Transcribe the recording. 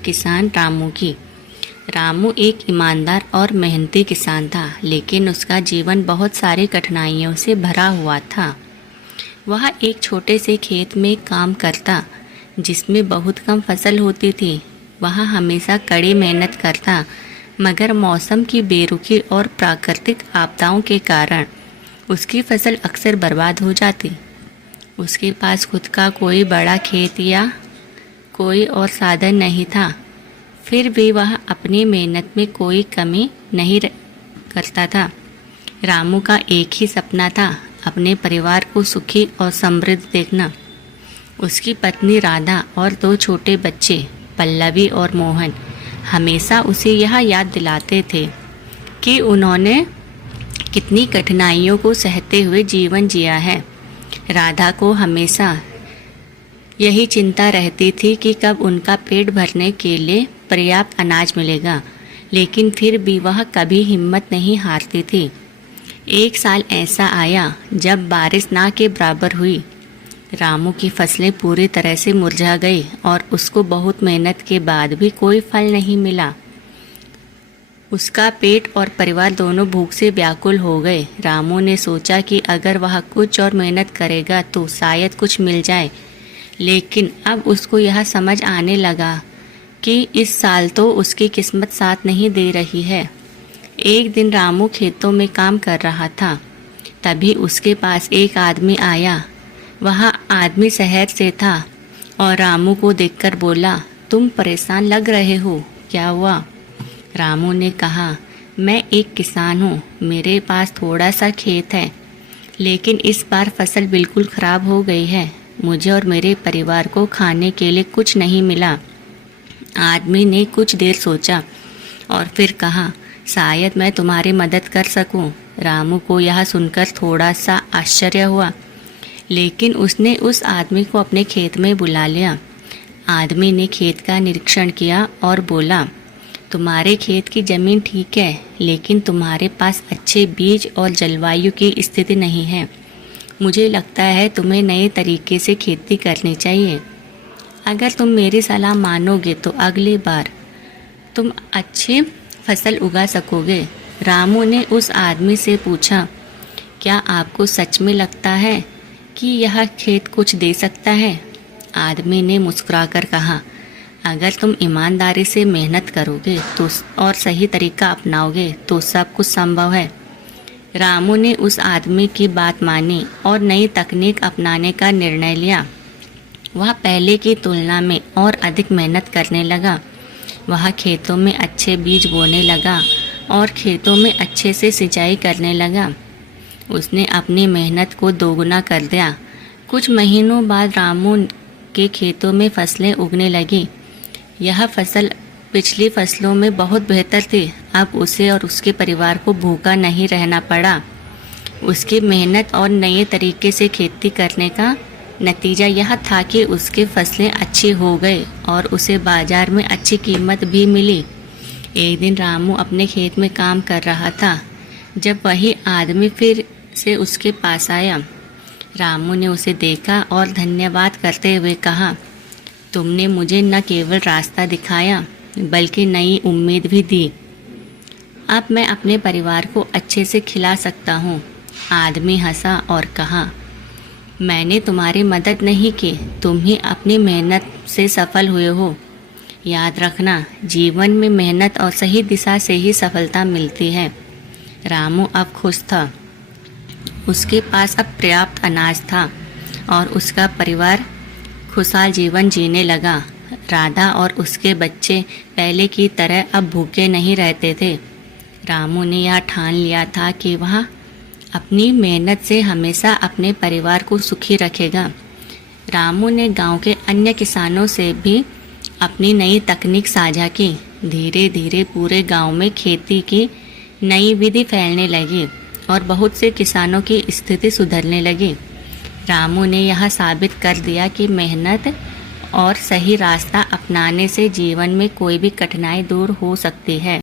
किसान रामू की। रामू एक ईमानदार और मेहनती किसान था, लेकिन उसका जीवन बहुत सारी कठिनाइयों से भरा हुआ था। वह एक छोटे से खेत में काम करता, जिसमें बहुत कम फसल होती थी। वह हमेशा कड़ी मेहनत करता, मगर मौसम की बेरुखी और प्राकृतिक आपदाओं के कारण उसकी फसल अक्सर बर्बाद हो जाती। उसके पास खुद का कोई बड़ा खेत या कोई और साधन नहीं था, फिर भी वह अपनी मेहनत में कोई कमी नहीं करता था। रामू का एक ही सपना था, अपने परिवार को सुखी और समृद्ध देखना। उसकी पत्नी राधा और दो छोटे बच्चे पल्लवी और मोहन हमेशा उसे यह याद दिलाते थे कि उन्होंने कितनी कठिनाइयों को सहते हुए जीवन जिया है। राधा को हमेशा यही चिंता रहती थी कि कब उनका पेट भरने के लिए पर्याप्त अनाज मिलेगा, लेकिन फिर भी वह कभी हिम्मत नहीं हारती थी। एक साल ऐसा आया जब बारिश ना के बराबर हुई। रामू की फसलें पूरी तरह से मुरझा गई और उसको बहुत मेहनत के बाद भी कोई फल नहीं मिला। उसका पेट और परिवार दोनों भूख से व्याकुल हो गए। रामू ने सोचा कि अगर वह कुछ और मेहनत करेगा तो शायद कुछ मिल जाए, लेकिन अब उसको यह समझ आने लगा कि इस साल तो उसकी किस्मत साथ नहीं दे रही है। एक दिन रामू खेतों में काम कर रहा था, तभी उसके पास एक आदमी आया। वह आदमी शहर से था और रामू को देखकर बोला, तुम परेशान लग रहे हो, क्या हुआ? रामू ने कहा, मैं एक किसान हूँ, मेरे पास थोड़ा सा खेत है, लेकिन इस बार फसल बिल्कुल ख़राब हो गई है। मुझे और मेरे परिवार को खाने के लिए कुछ नहीं मिला। आदमी ने कुछ देर सोचा और फिर कहा, शायद मैं तुम्हारी मदद कर सकूं। रामू को यह सुनकर थोड़ा सा आश्चर्य हुआ, लेकिन उसने उस आदमी को अपने खेत में बुला लिया। आदमी ने खेत का निरीक्षण किया और बोला, तुम्हारे खेत की ज़मीन ठीक है, लेकिन तुम्हारे पास अच्छे बीज और जलवायु की स्थिति नहीं है। मुझे लगता है तुम्हें नए तरीके से खेती करनी चाहिए। अगर तुम मेरी सलाह मानोगे तो अगली बार तुम अच्छी फसल उगा सकोगे। रामू ने उस आदमी से पूछा, क्या आपको सच में लगता है कि यह खेत कुछ दे सकता है? आदमी ने मुस्कुराकर कहा, अगर तुम ईमानदारी से मेहनत करोगे तो और सही तरीका अपनाओगे तो सब कुछ संभव है। रामू ने उस आदमी की बात मानी और नई तकनीक अपनाने का निर्णय लिया। वह पहले की तुलना में और अधिक मेहनत करने लगा। वह खेतों में अच्छे बीज बोने लगा और खेतों में अच्छे से सिंचाई करने लगा। उसने अपनी मेहनत को दोगुना कर दिया। कुछ महीनों बाद रामू के खेतों में फसलें उगने लगीं। यह फसल पिछली फसलों में बहुत बेहतर थी। अब उसे और उसके परिवार को भूखा नहीं रहना पड़ा। उसकी मेहनत और नए तरीके से खेती करने का नतीजा यह था कि उसकी फसलें अच्छी हो गई और उसे बाजार में अच्छी कीमत भी मिली। एक दिन रामू अपने खेत में काम कर रहा था, जब वही आदमी फिर से उसके पास आया। रामू ने उसे देखा और धन्यवाद करते हुए कहा, तुमने मुझे न केवल रास्ता दिखाया बल्कि नई उम्मीद भी दी। अब मैं अपने परिवार को अच्छे से खिला सकता हूँ। आदमी हंसा और कहा, मैंने तुम्हारी मदद नहीं की, तुम ही अपनी मेहनत से सफल हुए हो। याद रखना, जीवन में मेहनत और सही दिशा से ही सफलता मिलती है। रामू अब खुश था। उसके पास अब पर्याप्त अनाज था और उसका परिवार खुशहाल जीवन जीने लगा। राधा और उसके बच्चे पहले की तरह अब भूखे नहीं रहते थे। रामू ने यह ठान लिया था कि वह अपनी मेहनत से हमेशा अपने परिवार को सुखी रखेगा। रामू ने गांव के अन्य किसानों से भी अपनी नई तकनीक साझा की। धीरे धीरे पूरे गांव में खेती की नई विधि फैलने लगी और बहुत से किसानों की स्थिति सुधरने लगी। रामू ने यह साबित कर दिया कि मेहनत और सही रास्ता अपनाने से जीवन में कोई भी कठिनाई दूर हो सकती है।